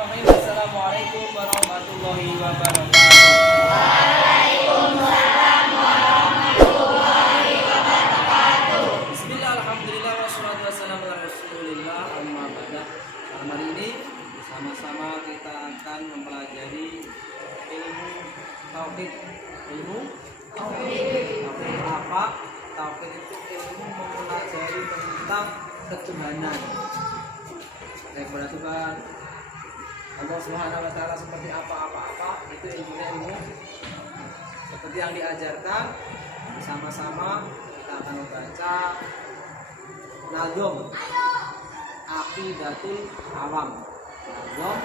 Assalamualaikum warahmatullahi wabarakatuh. Waalaikumsalam warahmatullahi wabarakatuh. Bismillah, alhamdulillah, wassalatu wassalamu ala rasulillah, amma ba'da. Malam hari ini bersama-sama kita akan mempelajari ilmu tauhid. Ilmu tauhid apa? Tauhid itu ilmu mempelajari tentang ketuhanan. Kepada Tuhan Allah Subhanahu wa taala seperti apa itu ilmu seperti yang diajarkan. Bersama-sama kita akan membaca Nazm Aqidatul Awam. Nazm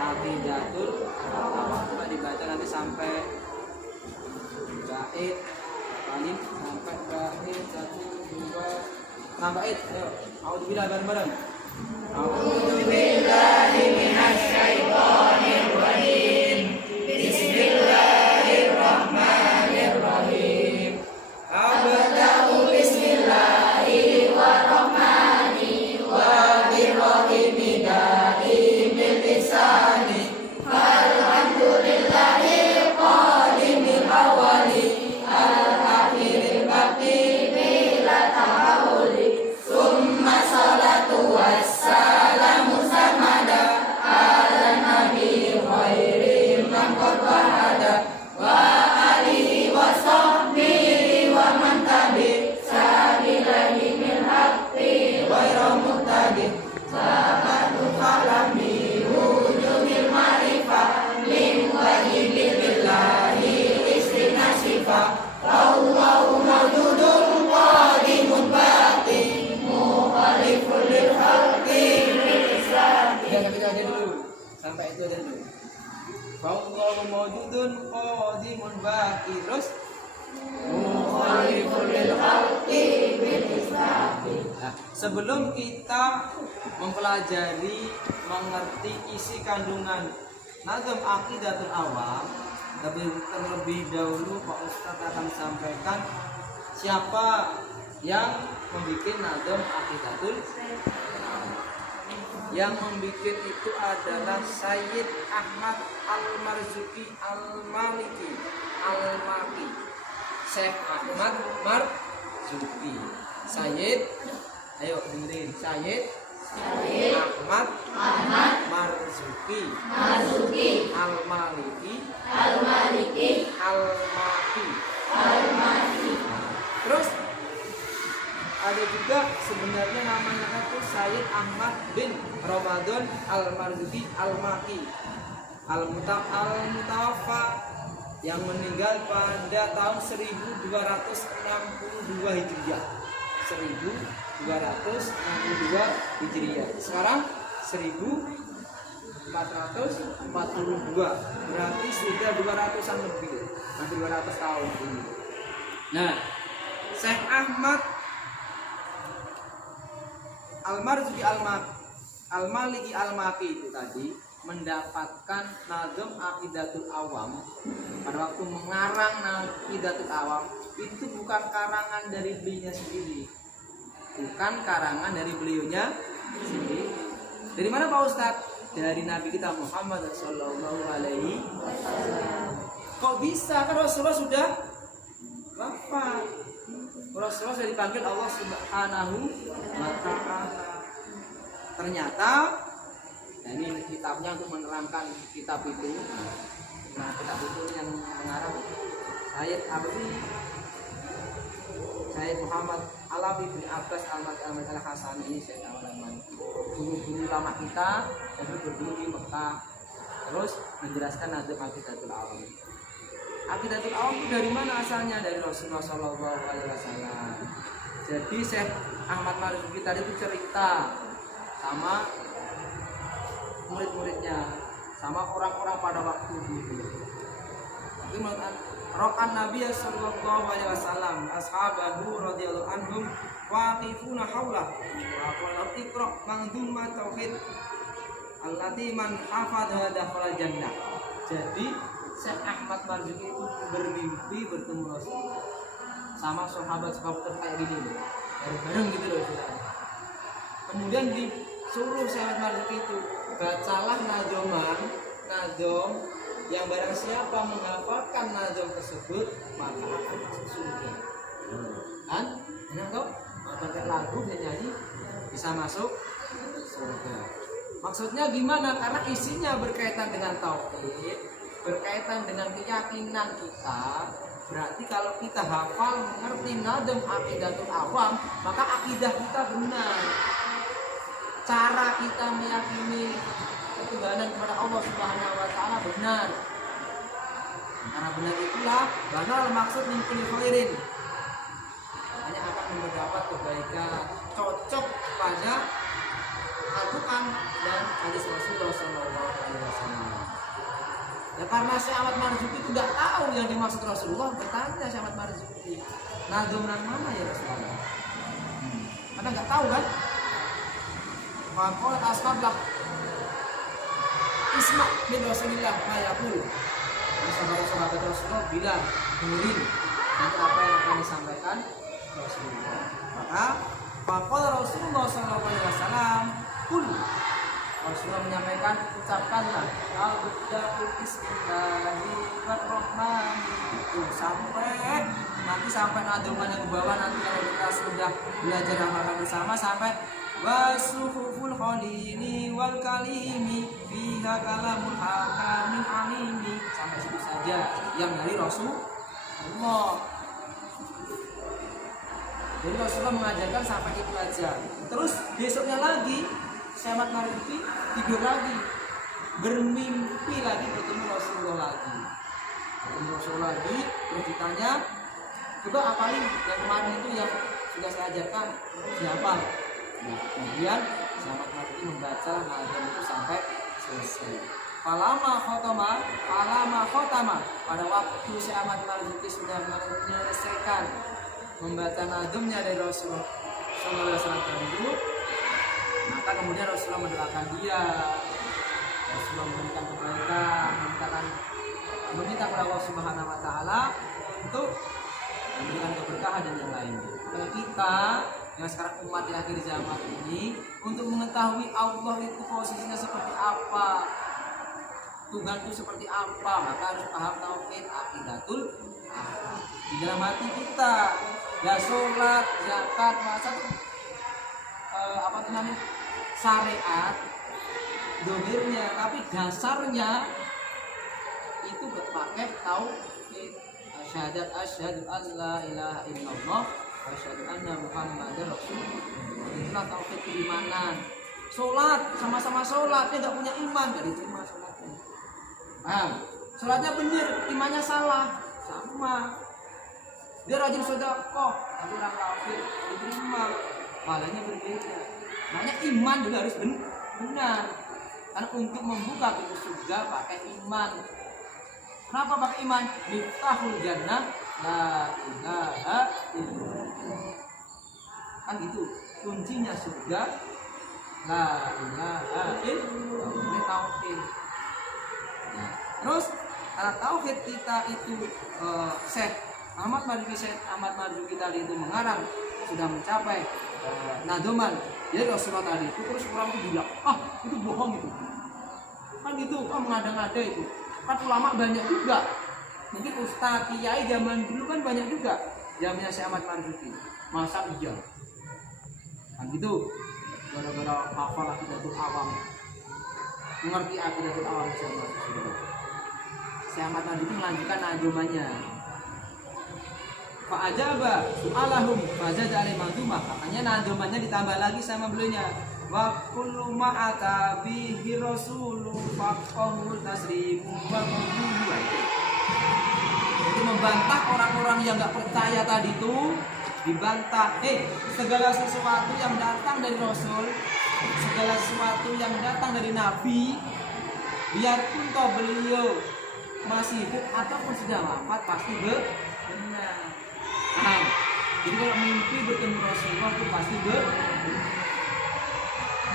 Aqidatul Awam. Coba dibaca nanti sampai bait paling sampai bait 1 2 bait. Ayo, auzubillahi bareng-bareng. A'udzu billahi minasyaitonir rajim. Bismillahirrahmanirrahim. Abda'u bismillahi wa rahmani wa birrahimi da'i bil lisani. Alhamdulillahil qadimil awwali al-akhiril baqi bila tahawuli. Summa salatu wassalamu samada ala nabi khairi man qad wahada wa alihi wa sahbihi wa man tabi sabilahi min haqqi ghairu muhtadi sabatu kalami wujudil marifah min wajibil billahi istinasifa Allahu mawjudun qadimun baqi mukhalifun lil khalqi bil islam. Kita aja dulu. Sampai itu aja dulu. Allahu mawjudun qadimun baqi terus mukhalifun lil khalqi bil islam. Nah, sebelum kita mempelajari mengerti isi kandungan Nazm Aqidatul Awam, terlebih dahulu Pak Ustadz akan sampaikan siapa yang membuat Nazm Aqidatul Awam. Yang membuat itu adalah Sayyid Ahmad Al-Marzuki Al-Maliki Al-Maki. Syekh Ahmad Marzuki. Sayyid, ayo dengerin. Sayyid Ahmad Marzuki Al-Maliki Al-Maki. Terus ada juga sebenarnya namanya itu Sayyid Ahmad bin Ramadan Al-Marzuki Al-Maki Al-Mutafa yang meninggal pada tahun 1262 Hijriah. 1262 Hijriah. Sekarang 1442. Berarti sudah 200-an lebih. Hampir 200 tahun ini. Nah, Syekh Ahmad Al-Marzuki Al-Maliki Al-Maki itu tadi mendapatkan Nazm Aqidatul Awam. Pada waktu mengarang Aqidatul Awam itu bukan karangan dari beliaunya sendiri. Dari mana Pak Ustadz? Dari Nabi kita Muhammad Sallallahu Alaihi Wasallam. Kok bisa? Kan Rasulullah sudah wafat. Rasulullah sudah dipanggil Allah Subhanahu wa Ta'ala. Ternyata, nah ini kitabnya untuk menerangkan kitab itu. Nah, kitab itu yang mengarang Sayyid Sayyid Muhammad Alawi bin Abbas Al-Maki Al-Hasan ini Sayyid Al-Alaman. Guru-guru lama kita yang berguru di Mekah. Terus menjelaskan Nazm Aqidatul Awam. Aqidatul Awam itu dari mana asalnya? Dari Rasulullah Shallallahu Alaihi Wasallam. Jadi Syekh Ahmad Marzuki tadi itu cerita sama murid-muridnya, sama orang-orang pada waktu itu. Tapi Rokan Nabi Sallallahu Alaihi Wasallam, ashabahu radhiyallahu anhum waqifuna haulah wa qala iqra manzuma tauhid allati man hafadha dakhala jannah. Jadi Syekh Ahmad Marzuki itu bermimpi bertemu Rasulullah sama sahabat-sahabat kayak gini loh, bareng gitu loh. Kemudian disuruh Syekh Ahmad Marzuki itu bacalah nadom yang barang siapa menghafalkan nadom tersebut maka akan masuk surga. Kan? Enak toh? Pakai lagu dan nyanyi bisa masuk surga. Maksudnya gimana? Karena isinya berkaitan dengan tauhid, berkaitan dengan keyakinan kita. Berarti kalau kita hafal mengerti nadom aqidatul awam, maka akidah kita benar. Cara kita meyakini ketuhanan kepada Allah Subhanahu wa taala benar. Karena benar itulah benar maksud min kulli khairin. Hanya akan mendapat kebaikan, cocok pada Al-Quran dan hadis Rasulullah SAW. Ya karena Syekh Ahmad Marzuki itu nggak tahu yang dimaksud Rasulullah, bertanya Syekh Ahmad Marzuki, nadom mana ya Rasulullah? Karena nggak tahu kan? Maka ashablah Isma bin Rasulillah mayakul. Sahabat-sahabat Rasulullah bilang, dengerin nanti apa yang akan disampaikan Rasulullah. Maka Rasulullah SAW pun Rasulullah menyampaikan, ucapkanlah Al-Baqarah Bismillahirrahmanirrahim sampai nadomannya ke bawah. Nanti kalau kita sudah belajar hafal bersama sampai wasuhuful khalili wal kalimi fiha kalamul hakamin alimi, sampai situ saja yang dari Rasulullah. Jadi Rasulullah mengajarkan sampai itu aja. Terus besoknya lagi Syekh Ahmad Marzuki tidur lagi, bermimpi lagi bertemu Rasulullah lagi. Bertemu Rasulullah lagi, terus ditanya, coba apalin yang kemarin itu yang sudah saya ajarkan siapa? Nah, kemudian Syekh Ahmad Marzuki membaca nazam itu sampai selesai. Falama khotama, pada waktu Syekh Ahmad Marzuki sudah menyelesaikan membaca nazamnya dari Rasulullah SAW, maka kemudian Rasulullah mendoakan dia. Rasulullah memberikan kebaikan, meminta kepada Allah Subhanahu wa taala untuk memberikan keberkahan dan yang lainnya. Kalau kita yang sekarang umat di akhir zaman ini untuk mengetahui Allah itu posisinya seperti apa, Tuhan itu seperti apa, maka harus paham tauhid aqidatul di dalam hati kita. Ya sholat, zakat, puasa apa itu namanya syariat dohirnya, tapi dasarnya itu berpakai tauhid. Asyhadu an la ilaha illallah wa asyhadu anna muhammadar rasulullah. Itulah tauhid keimanan. Sholat, sama-sama sholat, dia nggak punya iman, nggak diterima sholatnya. Sholatnya benar, imannya salah, sama. Dia rajin sedekah, tapi orang kafir diterima, pahalanya berbeda. Makanya iman juga harus benar. Karena untuk membuka pintu surga pakai iman. Kenapa pakai iman? Miftahul jannah la ilaha illallah. Kan gitu, kuncinya surga la ilaha illallah. Ini tauhid. Terus karena tauhid kita itu Syekh Ahmad Marzuki tadi itu mengarang sudah mencapai nadoman. Jadi Rasulullah tadi itu terus orang itu bilang, itu bohong itu. Kan gitu, mengada-ngada itu. Kan ulama banyak juga. Mungkin ustaz, kiai zaman dulu kan banyak juga. Zamannya Syekh Ahmad Marzuki. Masa iya? Kan gitu. Gara-gara hafal aqidatul awam. Mengerti aqidatul awam sama Rasulullah. Syekh Ahmad Marzuki melanjutkan nadomannya. Fa'ajaba su'alahum fazada alaihi manzumah. Makanya nadomannya ditambah lagi sama beliaunya. Wa kullu ma ata bihi rasulun faqahul tasrimu wa qawluhu. Itu membantah orang-orang yang enggak percaya tadi itu, dibantah. Segala sesuatu yang datang dari Rasul, segala sesuatu yang datang dari Nabi, biarpun toh beliau masih hidup ataupun sudah wafat pasti benar. Jadi kalau mimpi bertemu Rasulullah itu pasti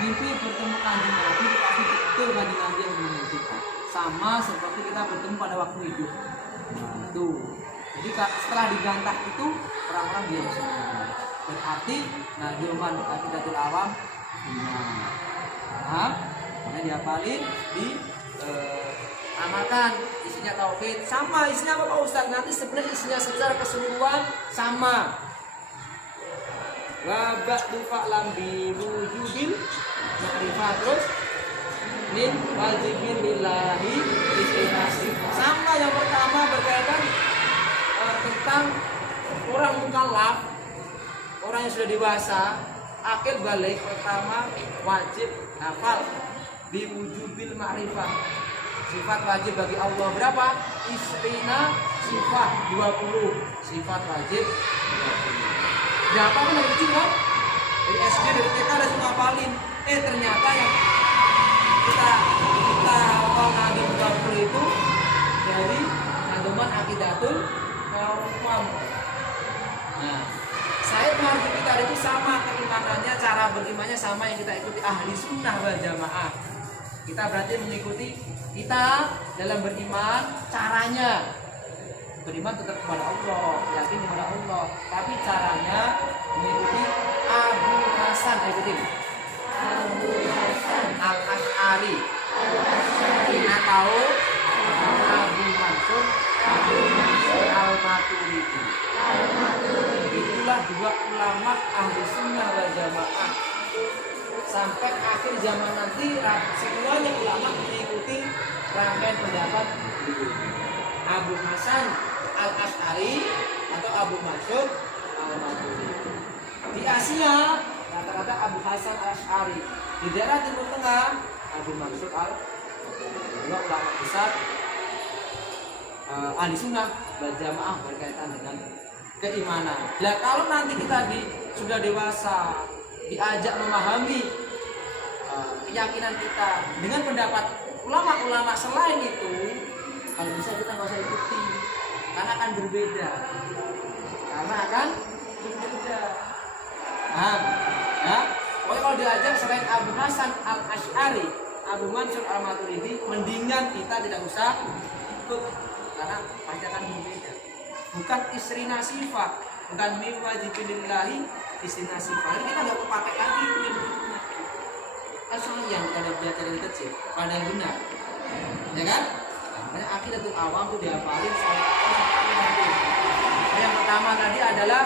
mimpi bertemu kanjeng Nabi itu pasti betul kanjeng Nabi yang memimpikan. Sama seperti kita bertemu pada waktu hidup. Itu. Jadi setelah digantah itu orang-orang diam semua. Berarti nadoman aqidatul awam benar. Nah, dihafalin, di amalkan. Isinya tauhid sama, isinya apa Pak Ustaz? Nanti sebenarnya isinya secara keseluruhan sama. Wa ba'du fa'lam bi wujudil ma'rifah, terus min wajibin lillahi istinasi. Sama yang pertama berkaitan tentang orang mukallaf, orang yang sudah dewasa, akil balik, pertama wajib hafal biwujubil ma'rifah. Sifat wajib bagi Allah berapa? Istina sifat 20. Sifat wajib 20. Berapa kan dari kecil kan? Dari SD, dari TK ada semua hafalin. Ternyata yang kita hafal nabi 20 itu dari nadoman akidatul umam. Nah, saya mengerti kita itu sama keimanannya, cara berimannya sama yang kita ikuti ahli sunnah wal jamaah. Kita berarti mengikuti kita dalam beriman, caranya beriman tetap kepada Allah, yakin kepada Allah, tapi caranya mengikuti Abu Hasan, ikutin Al-Asy'ari atau Abu Mansur Al-Maturidi. Itulah dua ulama ahli sunnah wal jamaah. Sampai akhir zaman nanti semuanya ulama mengikuti rangkaian pendapat Abu Hasan Al-Asy'ari atau Abu Mansur Al-Maturidi. Di Asia rata-rata Abu Hasan Al-Asy'ari. Di daerah Timur Tengah Abu Mansur Al-Maturidi. Dua ulama besar ahli sunnah wal jamaah berkaitan dengan keimanan. Nah, kalau nanti kita sudah dewasa, diajak memahami keyakinan kita dengan pendapat ulama-ulama selain itu, kalau bisa kita nggak usah ikuti, karena akan berbeda. Ya, pokoknya kalau diajak selain Abu Hasan Al-Asy'ari, Abu Mansur Al-Maturidi, mendingan kita tidak usah ikut, karena pasti akan berbeda. Bukan isrina sifat, bukan min wajibinillahi isrina sifat. Ini kita nggak pakai lagi itu ilmunya. Asal yang kita udah belajar dari kecil, pada yang benar, ya kan? Makanya akidatul awam itu dihafalin sampai nanti. Yang pertama tadi adalah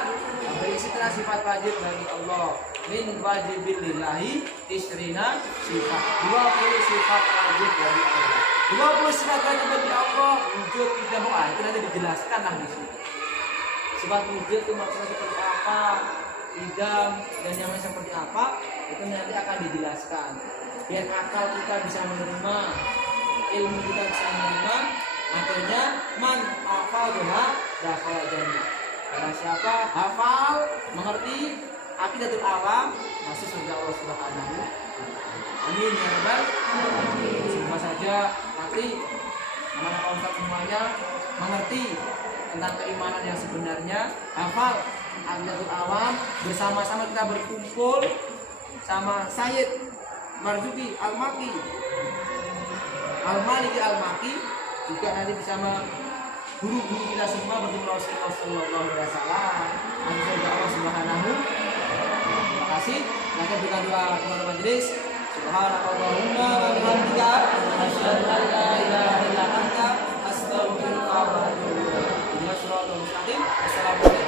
isrina sifat wajib bagi Allah. Min wajibinillahi isrina sifat. 20 sifat wajib bagi Allah. 20 sifat wajib bagi Allah, wujud tidak doa. Itu nanti dijelaskan lah di sini. Sifat wujud itu maksudnya seperti apa, idam dan yang lain seperti apa, itu nanti akan dijelaskan. Biar akal kita bisa menerima, ilmu kita bisa menerima, akhirnya man hafal doa dakhala jannah. Karena siapa hafal, mengerti aqidatul awam, masuk surga Allah Subhanahu wa taala. Amin ya rabbal alamin. Semoga saja nanti anak-anak Ustaz semuanya mengerti tentang keimanan yang sebenarnya, hafal aqidatul awam, bersama-sama kita berkumpul sama Sayyid Marzuki Al-Maki, Al-Maliki Al-Maki, juga nanti bersama guru-guru kita semua bertemu Rasulullah sallallahu alaihi wasallam. Amin Allah Subhanahu. Terima kasih. Nanti berikan doa kepada majelis. Subhanallahumma wa bihamdika asyhadu an la ilaha illa anta astaghfiruka wa atubu ilaik. Assalamualaikum.